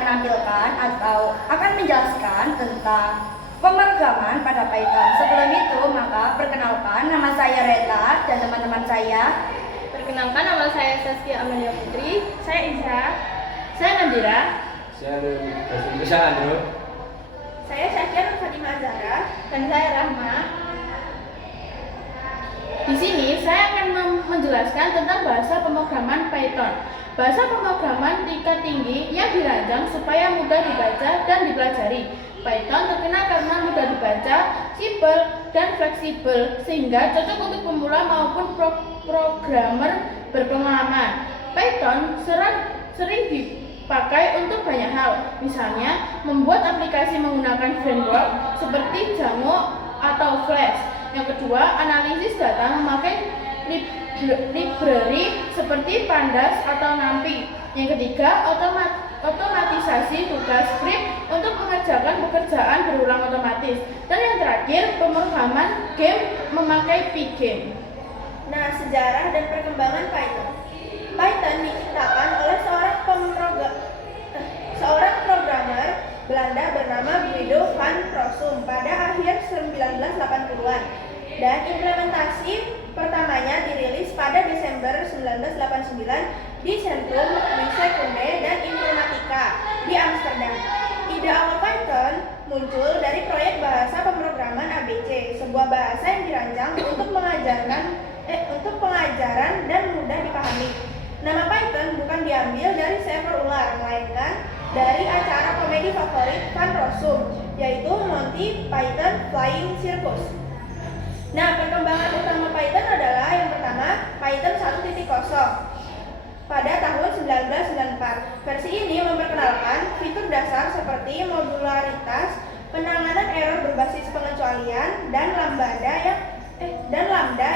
menampilkan atau akan menjelaskan tentang pemrograman pada Python. Sebelum itu, maka perkenalkan, nama saya Reta dan teman-teman saya. Perkenalkan, nama saya Saskia Amalia Putri. Saya Isha. Saya Nadira. Saya Andro. Saya Syakir Fatimah Zahra. Dan saya Rahma. Di sini saya akan menjelaskan tentang bahasa pemrograman Python. Bahasa pemrograman tingkat tinggi yang dirancang supaya mudah dibaca dan dipelajari. Python terkenal karena mudah dibaca, simpel, dan fleksibel, sehingga cocok untuk pemula maupun programmer berpengalaman. Python sering dipakai untuk banyak hal, misalnya membuat aplikasi menggunakan framework seperti Django atau Flash. Yang kedua, analisis data memakai library seperti Pandas atau NumPy. Yang ketiga, otomatisasi tugas script untuk mengerjakan pekerjaan berulang otomatis. Dan yang terakhir, pemrograman game memakai Pygame. Nah, sejarah dan perkembangan Python. Python diciptakan oleh seorang programmer Belanda bernama Guido van Rossum pada akhir 1980-an, dan implementasi pertamanya dirilis pada Desember 1989 di Centrum Wiskunde dan Informatika di Amsterdam. Ide awal Python muncul dari proyek bahasa pemrograman ABC, sebuah bahasa yang dirancang untuk pengajaran dan mudah dipahami. Nama Python bukan diambil dari seekor ular, melainkan dari acara komedi favorit Van Rossum, yaitu Monty Python Flying Circus. Nah, perkembangan utama Python adalah yang pertama, Python 1.0 pada tahun 1994. Versi ini memperkenalkan fitur dasar seperti modularitas, penanganan error berbasis pengecualian, dan lambda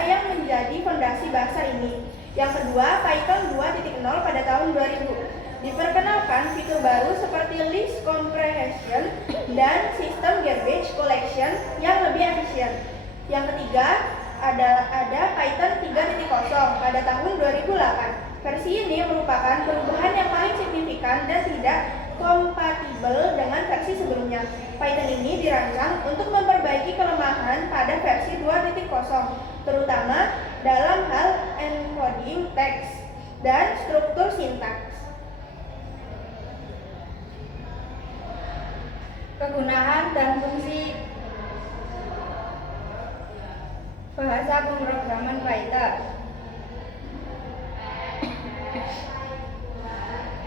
yang menjadi fondasi bahasa ini. Yang kedua, Python 2.0 pada tahun 2000. Diperkenalkan fitur baru seperti list comprehension dan sistem garbage collection yang lebih efisien. Yang ketiga, ada Python 3.0 pada tahun 2008. Versi ini merupakan perubahan yang paling signifikan dan tidak kompatibel dengan versi sebelumnya. Python ini dirancang untuk memperbaiki kelemahan pada versi 2.0, terutama dalam hal encoding teks dan struktur sintaks. Kegunaan dan fungsi bahasa pemrograman Python.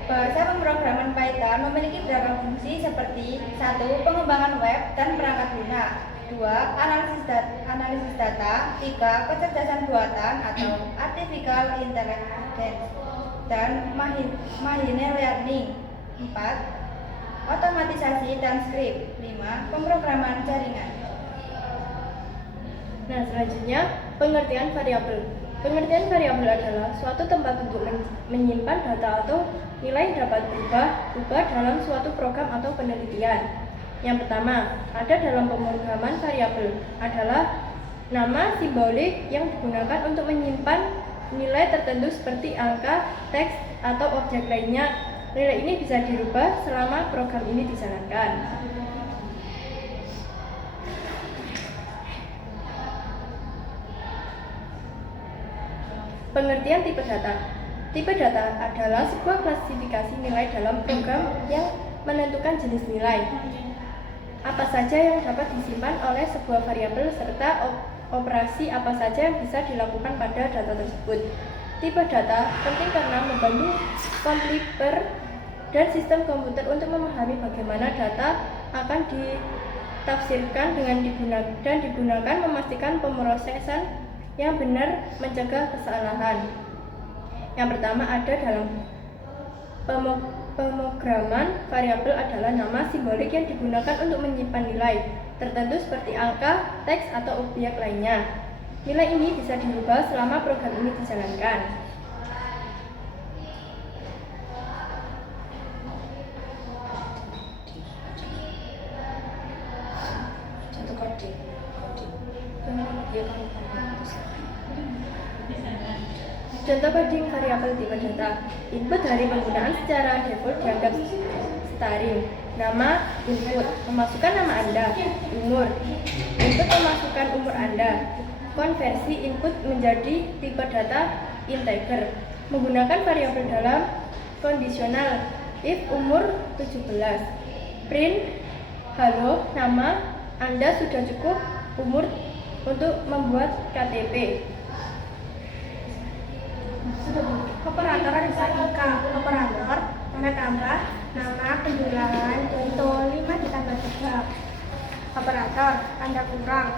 Bahasa pemrograman Python memiliki beberapa fungsi seperti 1. Pengembangan web dan perangkat lunak, 2. Analisis data, 3. Kecerdasan buatan atau artificial intelligence dan machine learning, 4. Otomatisasi dan script, 5. Pemrograman jaringan. Nah, selanjutnya pengertian variabel. Pengertian variabel adalah suatu tempat untuk menyimpan data atau nilai yang dapat berubah dalam suatu program atau penelitian. Yang pertama, ada dalam pemrograman variabel adalah nama simbolik yang digunakan untuk menyimpan nilai tertentu seperti angka, teks, atau objek lainnya. Nilai ini bisa dirubah selama program ini dijalankan. Pengertian tipe data. Tipe data adalah sebuah klasifikasi nilai dalam program yang menentukan jenis nilai, apa saja yang dapat disimpan oleh sebuah variabel, serta operasi apa saja yang bisa dilakukan pada data tersebut. Tipe data penting karena membantu kompiler dan sistem komputer untuk memahami bagaimana data akan ditafsirkan dan digunakan memastikan pemrosesan yang benar, mencegah kesalahan. Yang pertama, ada dalam pemrograman variabel adalah nama simbolik yang digunakan untuk menyimpan nilai tertentu seperti angka, teks, atau objek lainnya. Nilai ini bisa dirubah selama program ini dijalankan. Contoh coding variabel tipe data. Input dari penggunaan secara default dianggap string. Nama input, memasukkan nama Anda. Umur, input memasukkan umur Anda. Konversi input menjadi tipe data integer. Menggunakan variabel dalam kondisional. If umur 17. Print, halo, nama Anda sudah cukup umur untuk membuat KTP. Operator aritmatika. Operator tanda tambah nama penjumlahan contoh 5 ditambah 3. Operator tanda kurang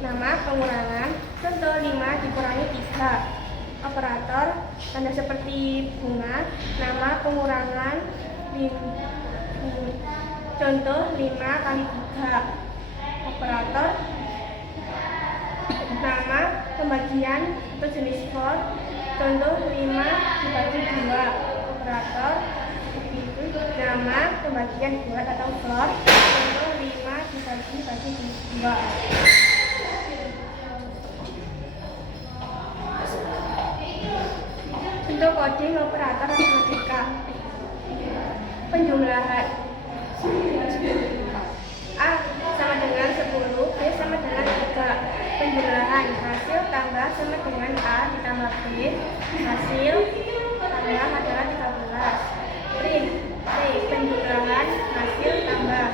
nama pengurangan contoh 5 dikurangi 3. Operator tanda seperti bunga nama pengurangan contoh 5 kali 3. Operator nama pembagian atau jenis for contoh 5 dibagi 2. Operator nama pembagian bulat atau floor contoh 5 dibagi 2. Untuk coding operator aritmatika. Penjumlahan A sama dengan 10, B sama dengan 3. Penjumlahan hasil tambah sama dengan A ditambah B. Hasil tambah adalah 13. Print C. Penjumlahan hasil tambah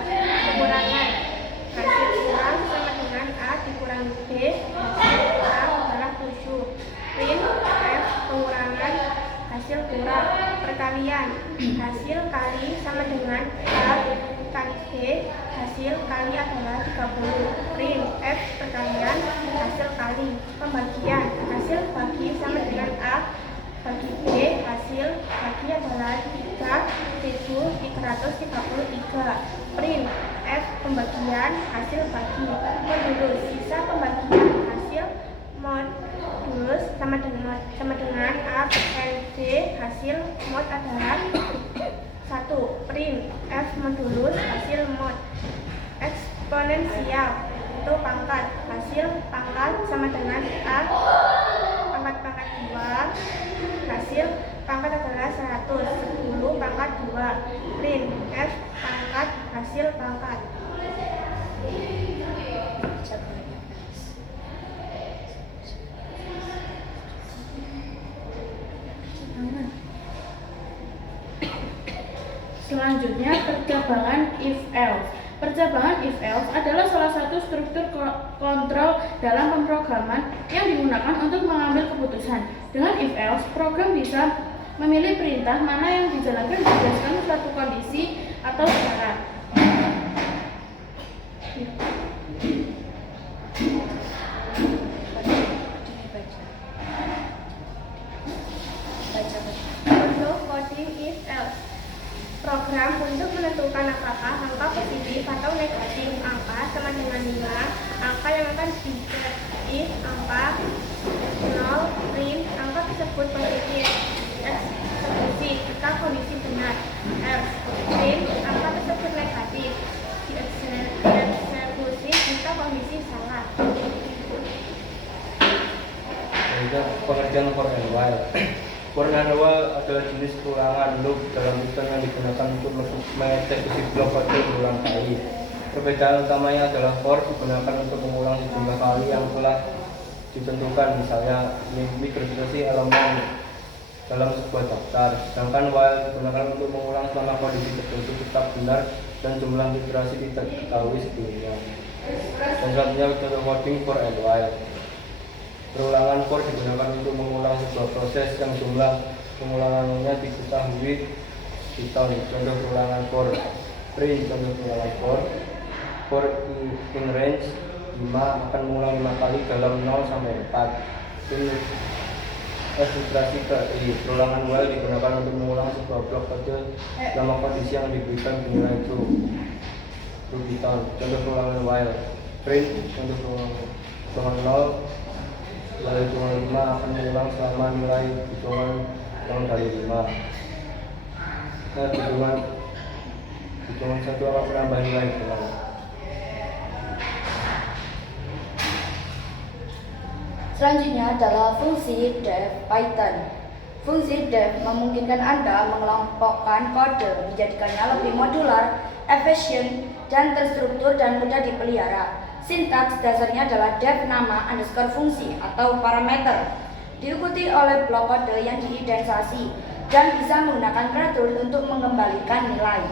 pengurangan hasil kurang sama dengan A dikurangi B. Hasil A adalah 7. Print F. Pengurangan hasil kurang perkalian hasil kali sama dengan A kali B. Hasil kali adalah 30. Print F. Perkalian hasil kali pembagian hasil bagi sama dengan A bagi B. Hasil bagi adalah 3.333. Print F. Pembagian hasil bagi modulus sisa pembagian hasil modulus sama dengan A N C. Hasil mod adalah 1. Print F. Modulus hasil mod. Eksponensial itu pangkat hasil pangkat sama dengan A pangkat 2. Hasil pangkat adalah 110 pangkat 2. Print F. Pangkat hasil pangkat. Selanjutnya, percabangan if-else. Percabangan if-else adalah salah satu struktur kontrol dalam pemrograman yang digunakan untuk mengambil keputusan. Dengan if-else, program bisa memilih perintah mana yang dijalankan berdasarkan suatu kondisi atau syarat. Contoh coding if-else. Program untuk menentukan apakah angka positif atau negatif angka sama dengan 5, angka yang akan diset. If angka 0, print angka tersebut positif. Eksekusi jika kondisi benar. Else, print angka tersebut negatif. Dieksekusi jika kondisi salah. Pengerjaan for and while. For and while adalah jenis ulangan loop dalam sistem yang digunakan untuk mengeksekusi blok kode berulang kali. Perbedaan utamanya adalah for digunakan untuk mengulang sejumlah kali yang telah ditentukan, misalnya migrasi elemen dalam sebuah daftar. Sedangkan while digunakan untuk mengulang selama kondisi tertentu tetap benar dan jumlah iterasi tidak diketahui sebelumnya. Dan selanjutnya contoh coding for and while. Perulangan for digunakan untuk mengulang sebuah proses yang jumlah pengulangannya diketahui di tahun. Contoh perulangan for. Print contoh perulangan for in range 5 akan mengulang 5 kali dalam 0 sampai 4. Ilustrasi ke perulangan while digunakan untuk mengulang sebuah blok kode selama kondisi yang diberikan nilai true di tahun. Contoh perulangan while. Print contoh perulangan 0 lalu hitungan 5 akan mengulang selama nilai hitungan yang dari 5. Nah, hitungan 1 akan menambah nilai hitungan. Selanjutnya adalah fungsi def Python. Fungsi def memungkinkan Anda mengelompokkan kode, menjadikannya lebih modular, efisien, dan terstruktur dan mudah dipelihara. Sintaks dasarnya adalah def nama underscore fungsi atau parameter, diikuti oleh blok kode yang diidentifikasi dan bisa menggunakan return untuk mengembalikan nilai.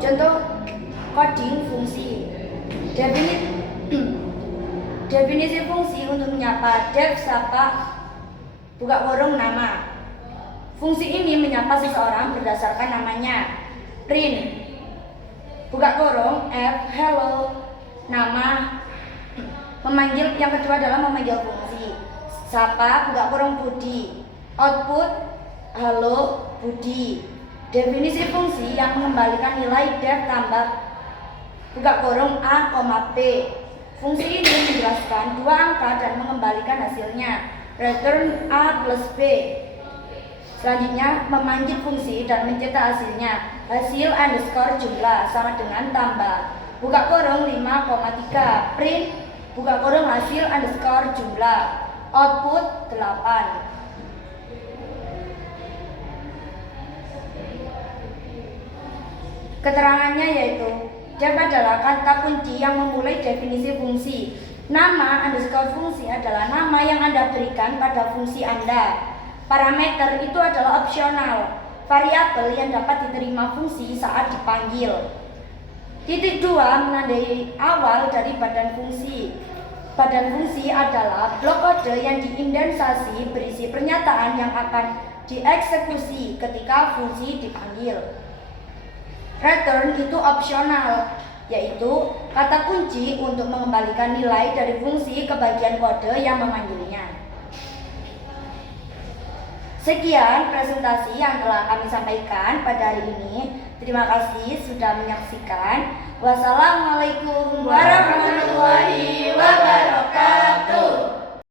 Contoh coding fungsi. Definisi fungsi untuk menyapa def sapa buka kurung nama. Fungsi ini menyapa seseorang berdasarkan namanya. Print buka kurung f hello nama. Memanggil yang kedua adalah memanggil fungsi. Sapa buka kurung Budi. Output halo Budi. Definisi fungsi yang mengembalikan nilai def tambah buka kurung a, b. Fungsi ini menjelaskan dua angka dan mengembalikan hasilnya. Return a plus b. Selanjutnya memanggil fungsi dan mencetak hasilnya. Hasil underscore jumlah sama dengan tambah buka kurung 5,3. Print buka kurung hasil underscore jumlah. Output 8. Keterangannya yaitu def adalah kata kunci yang memulai definisi fungsi. Nama underscore fungsi adalah nama yang Anda berikan pada fungsi Anda. Parameter itu adalah opsional, variabel yang dapat diterima fungsi saat dipanggil. Titik 2 menandai awal dari badan fungsi. Badan fungsi adalah blok kode yang diindensasi berisi pernyataan yang akan dieksekusi ketika fungsi dipanggil. Return itu opsional, yaitu kata kunci untuk mengembalikan nilai dari fungsi ke bagian kode yang memanggilnya. Sekian presentasi yang telah kami sampaikan pada hari ini. Terima kasih sudah menyaksikan. Wassalamualaikum warahmatullahi wabarakatuh.